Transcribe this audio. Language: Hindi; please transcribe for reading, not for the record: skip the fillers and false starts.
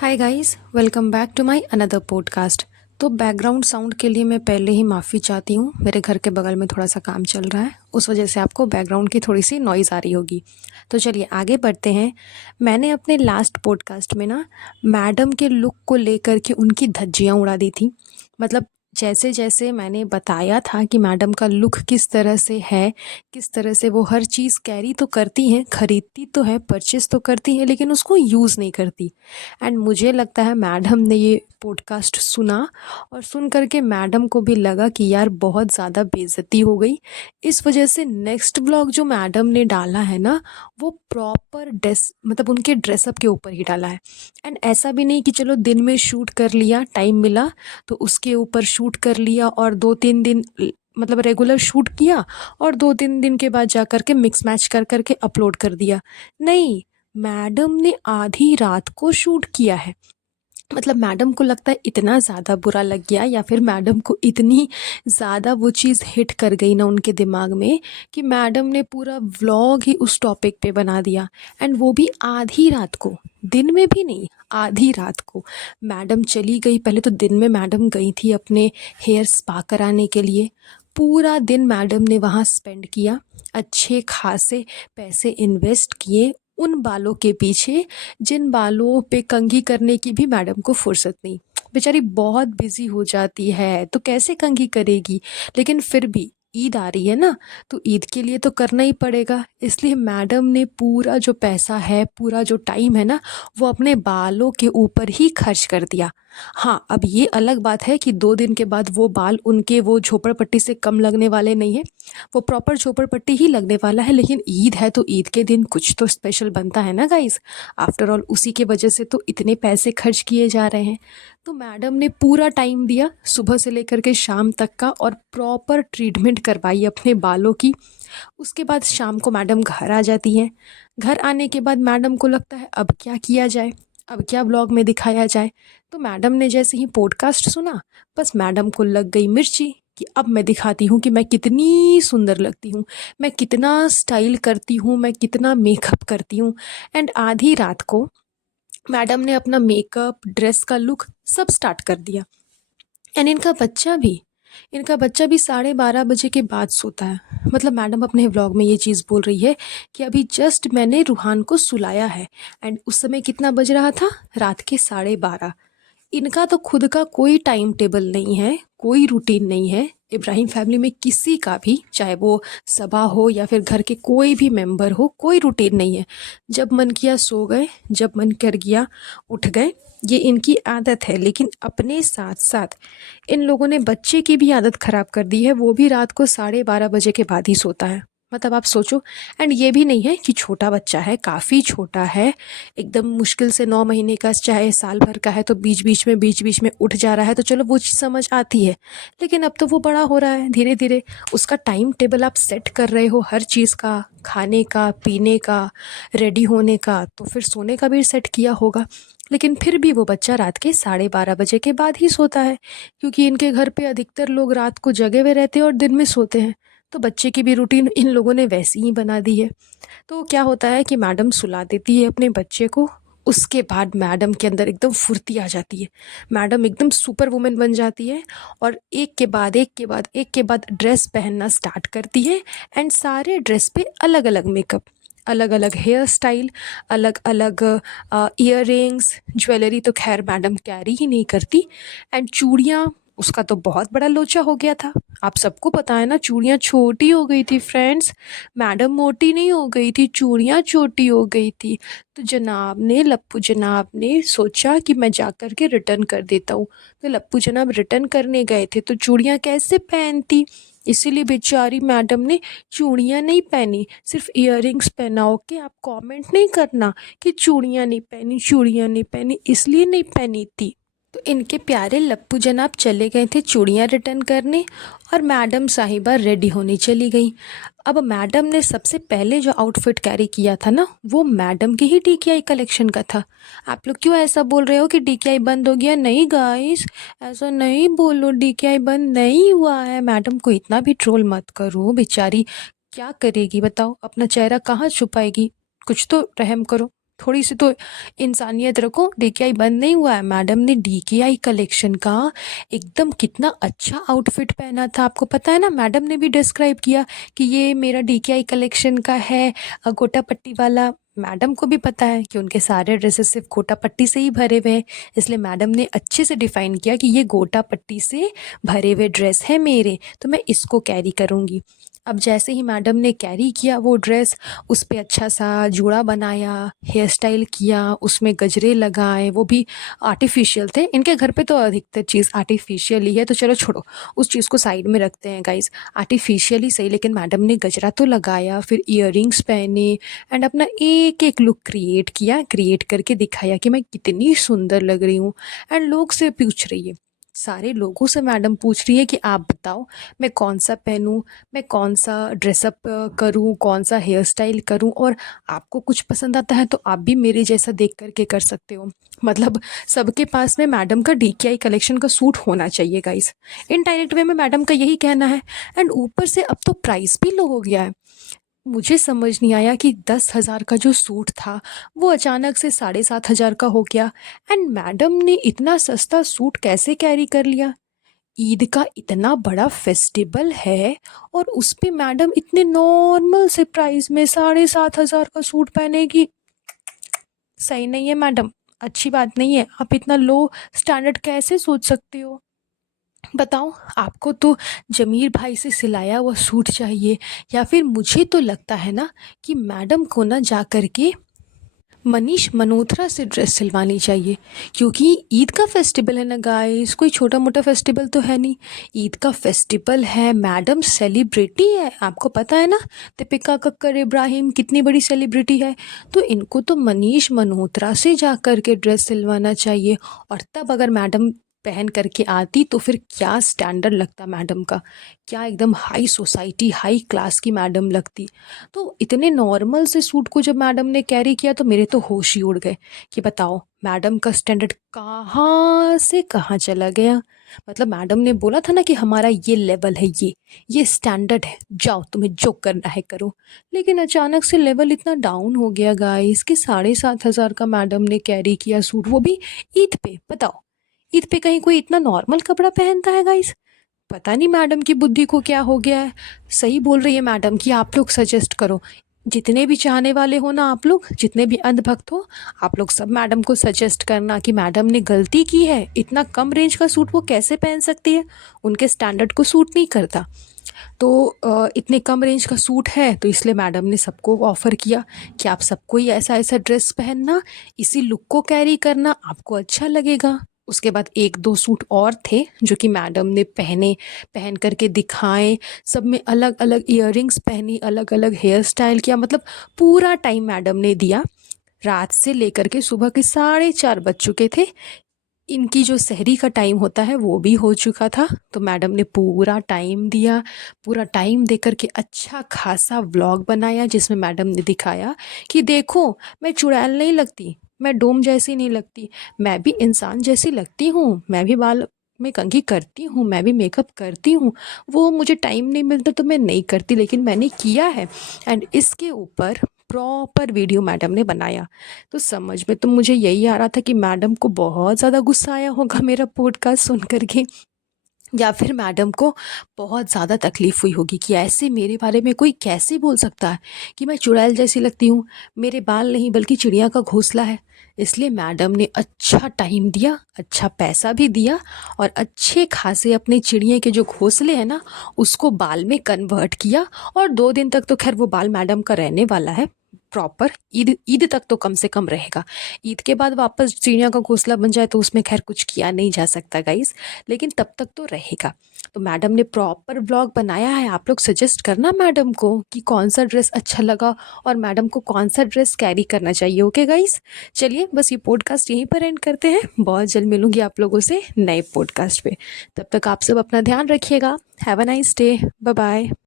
Hi guys, welcome back to my another podcast. तो बैकग्राउंड साउंड के लिए मैं पहले ही माफ़ी चाहती हूँ। मेरे घर के बगल में थोड़ा सा काम चल रहा है, उस वजह से आपको बैकग्राउंड की थोड़ी सी नॉइज़ आ रही होगी। तो चलिए आगे बढ़ते हैं। मैंने अपने लास्ट पॉडकास्ट में ना मैडम के लुक को लेकर के उनकी धज्जियाँ उड़ा दी थी। मतलब जैसे जैसे मैंने बताया था कि मैडम का लुक किस तरह से है, किस तरह से वो हर चीज़ कैरी तो करती हैं, खरीदती तो है, परचेस तो करती है, लेकिन उसको यूज़ नहीं करती। एंड मुझे लगता है मैडम ने ये पॉडकास्ट सुना और सुन कर के मैडम को भी लगा कि यार बहुत ज़्यादा बेइज्जती हो गई। इस वजह से नेक्स्ट व्लॉग जो मैडम ने डाला है ना, वो प्रॉपर ड्रेस मतलब उनके ड्रेसअप के ऊपर ही डाला है। एंड ऐसा भी नहीं कि चलो दिन में शूट कर लिया, टाइम मिला तो उसके ऊपर शूट कर लिया और 2-3 दिन मतलब रेगुलर शूट किया और 2-3 दिन के बाद जा कर के मिक्स मैच कर कर के अपलोड कर दिया। नहीं, मैडम ने आधी रात को शूट किया है। मतलब मैडम को लगता है इतना ज़्यादा बुरा लग गया या फिर मैडम को इतनी ज़्यादा वो चीज़ हिट कर गई ना उनके दिमाग में कि मैडम ने पूरा व्लॉग ही उस टॉपिक पे बना दिया। एंड वो भी आधी रात को, दिन में भी नहीं, आधी रात को। मैडम चली गई, पहले तो दिन में मैडम गई थी अपने हेयर स्पा कराने के लिए। पूरा दिन मैडम ने वहाँ स्पेंड किया, अच्छे खासे पैसे इन्वेस्ट किए उन बालों के पीछे जिन बालों पे कंघी करने की भी मैडम को फुर्सत नहीं। बेचारी बहुत बिजी हो जाती है तो कैसे कंघी करेगी। लेकिन फिर भी ईद आ रही है ना, तो ईद के लिए तो करना ही पड़ेगा। इसलिए मैडम ने पूरा जो पैसा है, पूरा जो टाइम है ना, वो अपने बालों के ऊपर ही खर्च कर दिया। हाँ, अब ये अलग बात है कि 2 दिन के बाद वो बाल उनके वो झोपड़पट्टी से कम लगने वाले नहीं है, वो प्रॉपर झोपड़पट्टी ही लगने वाला है। लेकिन ईद है तो ईद के दिन कुछ तो स्पेशल बनता है ना गाइस। आफ्टर ऑल उसी के वजह से तो इतने पैसे खर्च किए जा रहे हैं। तो मैडम ने पूरा टाइम दिया सुबह से लेकर के शाम तक का और प्रॉपर ट्रीटमेंट करवाई अपने बालों की। उसके बाद शाम को मैडम घर आ जाती हैं। घर आने के बाद मैडम को लगता है अब क्या किया जाए, अब क्या ब्लॉग में दिखाया जाए। तो मैडम ने जैसे ही पॉडकास्ट सुना, बस मैडम को लग गई मिर्ची कि अब मैं दिखाती हूँ कि मैं कितनी सुंदर लगती हूँ, मैं कितना स्टाइल करती हूँ, मैं कितना मेकअप करती हूँ। एंड आधी रात को मैडम ने अपना मेकअप, ड्रेस का लुक सब स्टार्ट कर दिया। एंड इनका बच्चा भी 12:30 बजे के बाद सोता है। मतलब मैडम अपने व्लॉग में ये चीज़ बोल रही है कि अभी जस्ट मैंने रूहान को सुलाया है। एंड उस समय कितना बज रहा था, रात के 12:30। इनका तो खुद का कोई टाइम टेबल नहीं है, कोई रूटीन नहीं है। इब्राहिम फैमिली में किसी का भी, चाहे वो सबा हो या फिर घर के कोई भी मेंबर हो, कोई रूटीन नहीं है। जब मन किया सो गए, जब मन कर गया उठ गए। ये इनकी आदत है। लेकिन अपने साथ साथ इन लोगों ने बच्चे की भी आदत ख़राब कर दी है। वो भी रात को 12:30 बजे के बाद ही सोता है। मतलब आप सोचो। एंड ये भी नहीं है कि छोटा बच्चा है, काफ़ी छोटा है, एकदम मुश्किल से 9 महीने का, चाहे साल भर का है तो बीच बीच में उठ जा रहा है तो चलो वो चीज़ समझ आती है। लेकिन अब तो वो बड़ा हो रहा है धीरे धीरे। उसका टाइम टेबल आप सेट कर रहे हो हर चीज़ का, खाने का, पीने का, रेडी होने का, तो फिर सोने का भी सेट किया होगा। लेकिन फिर भी वो बच्चा रात के 12:30 बजे के बाद ही सोता है, क्योंकि इनके घर पे अधिकतर लोग रात को जगे हुए रहते हैं और दिन में सोते हैं। तो बच्चे की भी रूटीन इन लोगों ने वैसी ही बना दी है। तो क्या होता है कि मैडम सुला देती है अपने बच्चे को। उसके बाद मैडम के अंदर एकदम फुर्ती आ जाती है। मैडम एकदम सुपर वुमन बन जाती है और एक के बाद एक के बाद एक के बाद ड्रेस पहनना स्टार्ट करती है। एंड सारे ड्रेस पे अलग अलग मेकअप, अलग अलग हेयर स्टाइल, अलग अलग ईयर रिंग्स, ज्वेलरी तो खैर मैडम कैरी ही नहीं करती। एंड चूड़ियाँ, उसका तो बहुत बड़ा लोचा हो गया था। आप सबको पता है ना, चूड़ियाँ छोटी हो गई थी फ्रेंड्स। मैडम मोटी नहीं हो गई थी, चूड़ियाँ छोटी हो गई थी। तो लप्पू जनाब ने सोचा कि मैं जा कर के रिटर्न कर देता हूँ। तो लप्पू जनाब रिटर्न करने गए थे तो चूड़ियाँ कैसे पहनती, इसीलिए बेचारी मैडम ने चूड़ियाँ नहीं पहनी, सिर्फ इयररिंग्स पहनाओ। के आप कमेंट नहीं करना कि चूड़ियाँ नहीं पहनी, चूड़ियाँ नहीं पहनी, इसलिए नहीं पहनी थी। तो इनके प्यारे लप्पू जनाब चले गए थे चूड़ियाँ रिटर्न करने और मैडम साहिबा रेडी होने चली गई। अब मैडम ने सबसे पहले जो आउटफिट कैरी किया था ना, वो मैडम के ही डीकेआई कलेक्शन का था। आप लोग क्यों ऐसा बोल रहे हो कि डीकेआई बंद हो गया? नहीं गाइस, ऐसा नहीं बोलो, डीकेआई बंद नहीं हुआ है। मैडम को इतना भी ट्रोल मत करो, बेचारी क्या करेगी बताओ, अपना चेहरा कहाँ छुपाएगी, कुछ तो रहम करो। थोड़ी सी तो इंसानियत रखो। डीकेआई बंद नहीं हुआ है। मैडम ने डीकेआई कलेक्शन का एकदम कितना अच्छा आउटफिट पहना था, आपको पता है ना। मैडम ने भी डिस्क्राइब किया कि ये मेरा डीकेआई कलेक्शन का है, गोटा पट्टी वाला। मैडम को भी पता है कि उनके सारे ड्रेसेस सिर्फ गोटा पट्टी से ही भरे हुए हैं, इसलिए मैडम ने अच्छे से डिफाइन किया कि ये गोटा पट्टी से भरे हुए ड्रेस है मेरे, तो मैं इसको कैरी करूँगी। अब जैसे ही मैडम ने कैरी किया वो ड्रेस, उस पे अच्छा सा जूड़ा बनाया, हेयर स्टाइल किया, उसमें गजरे लगाए, वो भी आर्टिफिशियल थे। इनके घर पे तो अधिकतर चीज़ आर्टिफिशियल ही है, तो चलो छोड़ो, उस चीज़ को साइड में रखते हैं गाइस। आर्टिफिशियल ही सही, लेकिन मैडम ने गजरा तो लगाया, फिर ईयरिंग्स पहने एंड अपना एक एक लुक क्रिएट करके दिखाया कि मैं कितनी सुंदर लग रही हूँ। एंड लोग से पूछ रही है, सारे लोगों से मैडम पूछ रही है कि आप बताओ मैं कौन सा पहनूं, मैं कौन सा ड्रेसअप करूं, कौन सा हेयर स्टाइल करूं, और आपको कुछ पसंद आता है तो आप भी मेरे जैसा देख करके कर सकते हो। मतलब सबके पास में मैडम का डीकेआई कलेक्शन का सूट होना चाहिए गाइस। इनडायरेक्ट वे में मैडम का यही कहना है। एंड ऊपर से अब तो प्राइस भी लो हो गया है। मुझे समझ नहीं आया कि 10,000 का जो सूट था वो अचानक से 7,500 का हो गया। एंड मैडम ने इतना सस्ता सूट कैसे कैरी कर लिया। ईद का इतना बड़ा फेस्टिवल है और उस पे मैडम इतने नॉर्मल से प्राइस में 7,500 का सूट पहनेगी। सही नहीं है मैडम, अच्छी बात नहीं है। आप इतना लो स्टैंडर्ड कैसे सोच सकते हो। बताओ, आपको तो जमीर भाई से सिलाया हुआ सूट चाहिए, या फिर मुझे तो लगता है ना कि मैडम को ना जा कर के मनीष मल्होत्रा से ड्रेस सिलवानी चाहिए। क्योंकि ईद का फेस्टिवल है ना गाइस, कोई छोटा मोटा फेस्टिवल तो है नहीं। ईद का फेस्टिवल है, मैडम सेलिब्रिटी है, आपको पता है ना। दीपिका कक्कर इब्राहिम कितनी बड़ी सेलिब्रिटी है, तो इनको तो मनीष मल्होत्रा से जा कर के ड्रेस सिलवाना चाहिए। और तब अगर मैडम पहन करके आती तो फिर क्या स्टैंडर्ड लगता मैडम का, क्या एकदम हाई सोसाइटी हाई क्लास की मैडम लगती। तो इतने नॉर्मल से सूट को जब मैडम ने कैरी किया तो मेरे तो होश ही उड़ गए कि बताओ मैडम का स्टैंडर्ड कहाँ से कहाँ चला गया। मतलब मैडम ने बोला था ना कि हमारा ये लेवल है, ये स्टैंडर्ड है, जाओ तुम्हें जो करना है करो। लेकिन अचानक से लेवल इतना डाउन हो गया गाइस कि 7,500 का मैडम ने कैरी किया सूट, वो भी ईद पे। बताओ, ईद पे कहीं कोई इतना नॉर्मल कपड़ा पहनता है गाइस। पता नहीं मैडम की बुद्धि को क्या हो गया है। सही बोल रही है मैडम कि आप लोग सजेस्ट करो, जितने भी चाहने वाले हो ना, आप लोग जितने भी अंधभक्त हो, आप लोग सब मैडम को सजेस्ट करना कि मैडम ने गलती की है। इतना कम रेंज का सूट वो कैसे पहन सकती है, उनके स्टैंडर्ड को सूट नहीं करता। तो इतने कम रेंज का सूट है तो इसलिए मैडम ने सबको ऑफ़र किया कि आप सबको ही ऐसा ऐसा ड्रेस पहनना, इसी लुक को कैरी करना, आपको अच्छा लगेगा। उसके बाद एक दो सूट और थे जो कि मैडम ने पहन करके दिखाए। सब में अलग अलग ईयरिंग्स पहनी, अलग अलग हेयर स्टाइल किया। मतलब पूरा टाइम मैडम ने दिया। रात से लेकर के सुबह के 4:30 बज चुके थे। इनकी जो सहरी का टाइम होता है वो भी हो चुका था। तो मैडम ने पूरा टाइम दिया। पूरा टाइम दे कर के अच्छा खासा व्लॉग बनाया जिसमें मैडम ने दिखाया कि देखो, मैं चुड़ैल नहीं लगती, मैं डोम जैसी नहीं लगती, मैं भी इंसान जैसी लगती हूँ, मैं भी बाल में कंघी करती हूँ, मैं भी मेकअप करती हूँ। वो मुझे टाइम नहीं मिलता तो मैं नहीं करती, लेकिन मैंने किया है। एंड इसके ऊपर प्रॉपर वीडियो मैडम ने बनाया। तो समझ में तो मुझे यही आ रहा था कि मैडम को बहुत ज़्यादा गुस्सा आया होगा मेरा पॉडकास्ट सुन करके, या फिर मैडम को बहुत ज़्यादा तकलीफ़ हुई होगी कि ऐसे मेरे बारे में कोई कैसे बोल सकता है कि मैं चुड़ैल जैसी लगती हूँ। मेरे बाल नहीं बल्कि चिड़िया का घोंसला है। इसलिए मैडम ने अच्छा टाइम दिया, अच्छा पैसा भी दिया, और अच्छे खासे अपने चिड़िया के जो घोंसले हैं ना उसको बाल में कन्वर्ट किया। और 2 दिन तक तो खैर वो बाल मैडम का रहने वाला है प्रॉपर। ईद ईद तक तो कम से कम रहेगा। ईद के बाद वापस चिड़िया का घोंसला बन जाए तो उसमें खैर कुछ किया नहीं जा सकता गाइस, लेकिन तब तक तो रहेगा। तो मैडम ने प्रॉपर व्लॉग बनाया है। आप लोग सजेस्ट करना मैडम को कि कौन सा ड्रेस अच्छा लगा और मैडम को कौन सा ड्रेस कैरी करना चाहिए। ओके गाइस, चलिए बस ये पॉडकास्ट यहीं पर एंड करते हैं। बहुत जल्द मिलूंगी आप लोगों से नए पॉडकास्ट पे। तब तक आप सब अपना ध्यान रखिएगा। Have a nice day. Bye bye.